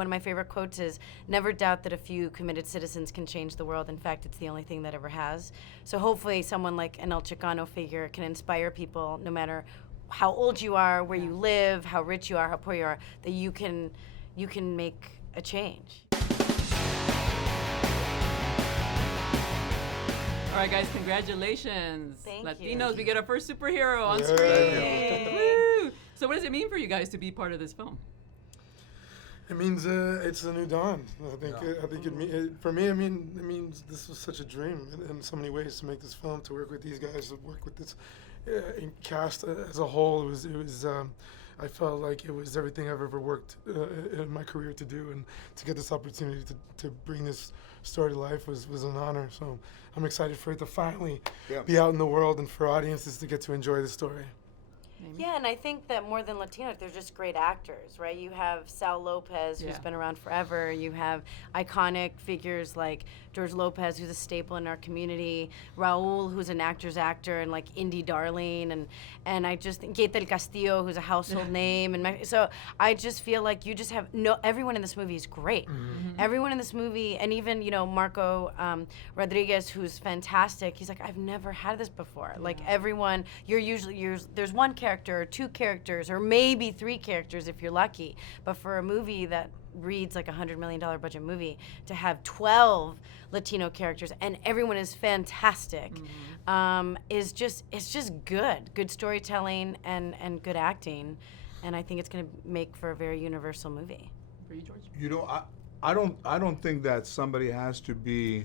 one of my favorite quotes is, "Never doubt that a few committed citizens can change the world. In fact, it's the only thing that ever has." So hopefully someone like an El Chicano figure can inspire people, no matter how old you are, where you live, how rich you are, how poor you are, that you can make a change. All right, guys, congratulations. Thank Latinos, you. we get our first superhero on screen. Yay. Woo! So what does it mean for you guys to be part of this film? It means it's a new dawn. I think for me, it means this was such a dream in so many ways to make this film, to work with these guys, to work with this cast as a whole. It was I felt like it was everything I've ever worked in my career to do, and to get this opportunity to bring this story to life was an honor. So I'm excited for it to finally be out in the world and for audiences to get to enjoy the story. Yeah, and I think that more than Latinos, they're just great actors, right? You have Sal Lopez, who's been around forever. You have iconic figures like George Lopez, who's a staple in our community. Raul, who's an actor's actor and like indie darling, and I just think Raul Castillo, who's a household name, and so I just feel like you just have everyone in this movie is great. Everyone in this movie, and even Marco Rodriguez, who's fantastic. He's like, I've never had this before. Like everyone, there's one character or two characters or maybe three characters if you're lucky. But for a movie that reads like $100 million budget movie, to have 12 Latino characters and everyone is fantastic, it's just good storytelling and good acting, and I think it's going to make for a very universal movie. For you, George? I don't think that somebody has to be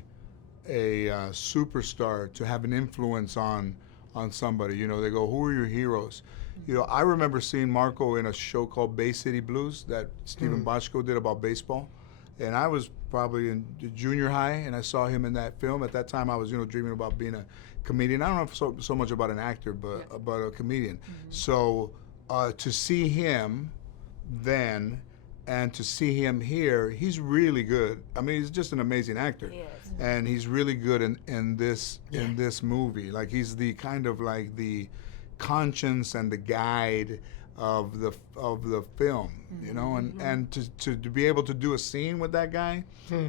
a superstar to have an influence on somebody. They go, who are your heroes? I remember seeing Marco in a show called Bay City Blues that Stephen Bochco did about baseball. And I was probably in junior high, and I saw him in that film. At that time, I was, dreaming about being a comedian. I don't know so much about an actor, but about a comedian. So to see him then and to see him here, he's really good. I mean, he's just an amazing actor. He is. And he's really good in this movie. Like, he's the kind of like the conscience and the guide of the film, and to be able to do a scene with that guy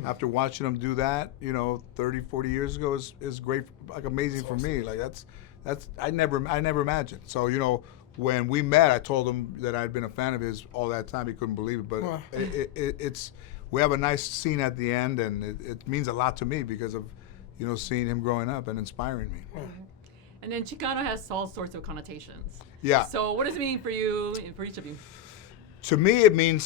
after watching him do that, 30, 40 years ago is great, like amazing for me. Like that's I never imagined. So, when we met, I told him that I'd been a fan of his all that time. He couldn't believe it, but it's we have a nice scene at the end, and it means a lot to me because of, seeing him growing up and inspiring me. And then Chicano has all sorts of connotations. Yeah. So what does it mean for you, for each of you? To me, it means,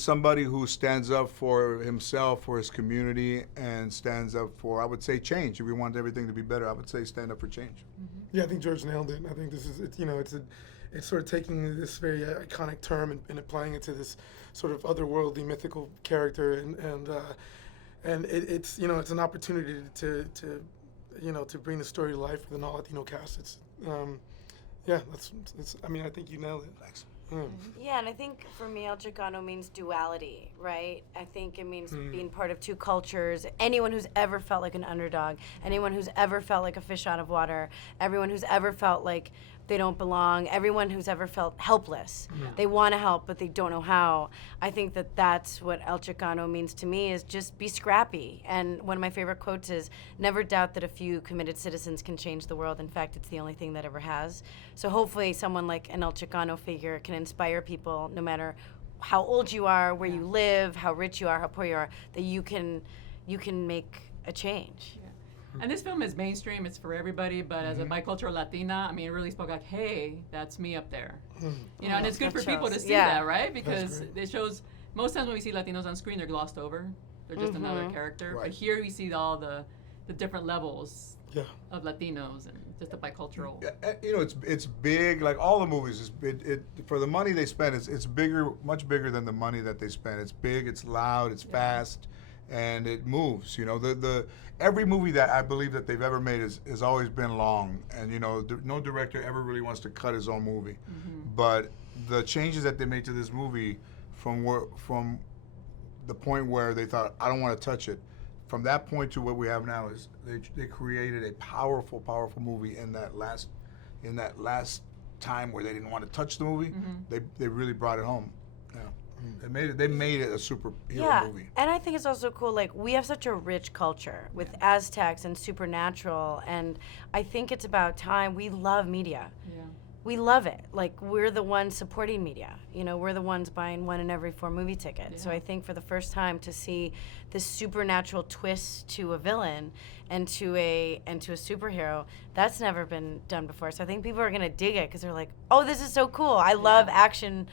somebody who stands up for himself, for his community, and stands up for, I would say, change. If we want everything to be better, I would say stand up for change. Yeah, I think George nailed it. I think this is, it's sort of taking this very iconic term and applying it to this sort of otherworldly, mythical character, and it's it's an opportunity to bring the story to life with an all-Latino cast. It's I think you nailed it. Thanks. Yeah, and I think for me, El Chicano means duality, right? I think it means being part of two cultures. Anyone who's ever felt like an underdog, anyone who's ever felt like a fish out of water, everyone who's ever felt like they don't belong, everyone who's ever felt helpless. They want to help, but they don't know how. I think that that's what El Chicano means to me, is just be scrappy. And one of my favorite quotes is, "Never doubt that a few committed citizens can change the world. In fact, it's the only thing that ever has." So hopefully someone like an El Chicano figure can inspire people, no matter how old you are, where you live, how rich you are, how poor you are, that you can make a change. And this film is mainstream, it's for everybody, but as a bicultural Latina, I mean, it really spoke like, hey, that's me up there. And it's good for people to see that, right? Because it shows, most times when we see Latinos on screen, they're glossed over. They're just another character. Right. But here we see all the different levels of Latinos and just the bicultural. It's big, like all the movies. For the money they spend, it's bigger, much bigger than the money that they spend. It's big, it's loud, it's fast, and it moves. Every movie that I believe that they've ever made has always been long, and no director ever really wants to cut his own movie. But the changes that they made to this movie, from the point where they thought, I don't want to touch it, from that point to what we have now, is they created a powerful movie in that last time where they didn't want to touch the movie. They really brought it home. They made it a superhero movie. And I think it's also cool, like, we have such a rich culture with Aztecs and supernatural, and I think it's about time. We love media. Yeah. We love it. Like, we're the ones supporting media. You know, we're the ones buying 1 in every 4 movie tickets. Yeah. So I think for the first time to see this supernatural twist to a villain and to a superhero, that's never been done before. So I think people are gonna dig it because they're like, oh, this is so cool. I love action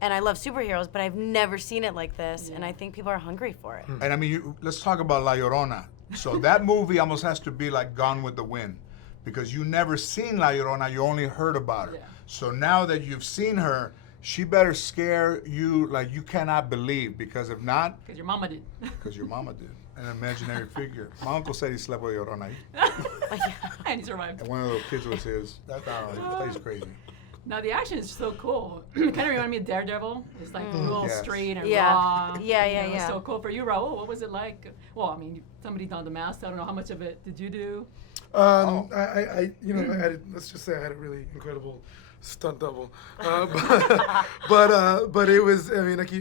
and I love superheroes, but I've never seen it like this. And I think people are hungry for it. And I mean, let's talk about La Llorona. So that movie almost has to be like Gone with the Wind, because you never seen La Llorona, you only heard about her. Yeah. So now that you've seen her, she better scare you like you cannot believe, because if not, Because your mama did. because your mama did, an imaginary figure. My uncle said he slept with Llorona, And he survived. and one of those kids was his. That's he's crazy. Now the action is so cool. It kind of reminded me of Daredevil. It's like real Yes. straight and Yeah. raw. Yeah, you yeah, know, yeah. So cool for you, Raul. What was it like? Well, I mean, somebody done the mask. I don't know how much of it did you do. I let's just say I had a really incredible stunt double, but it was, I mean, like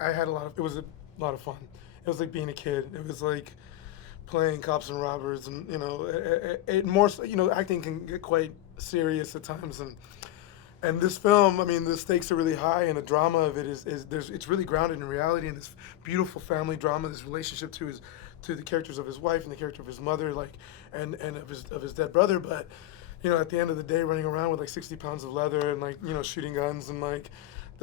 I had it was a lot of fun. It was like being a kid. It was like playing cops and robbers, and it more, acting can get quite serious at times, and this film, I mean, the stakes are really high, and the drama of it it's really grounded in reality, and this beautiful family drama, this relationship to the characters of his wife and the character of his mother, like, and of his dead brother. But at the end of the day, running around with like 60 pounds of leather and like shooting guns and like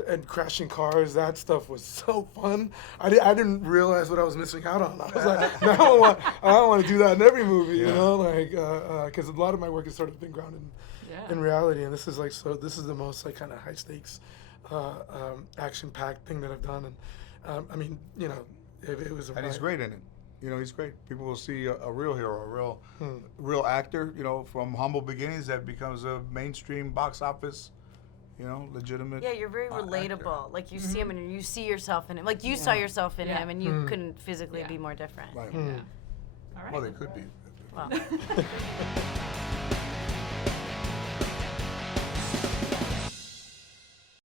and crashing cars, that stuff was so fun. I didn't realize what I was missing out on. I was like, no, I don't want to do that in every movie, because a lot of my work has sort of been grounded in reality, and this is the most like kind of high stakes, action-packed thing that I've done, and I mean, it was. And he's great in it. He's great. People will see a real hero, a real actor, from humble beginnings that becomes a mainstream box office, legitimate. Yeah, you're very relatable. Actor. Like, you see him and you see yourself in him. Like, you saw yourself in him, and you couldn't physically be more different. Right. All right. Well, they could be. Well.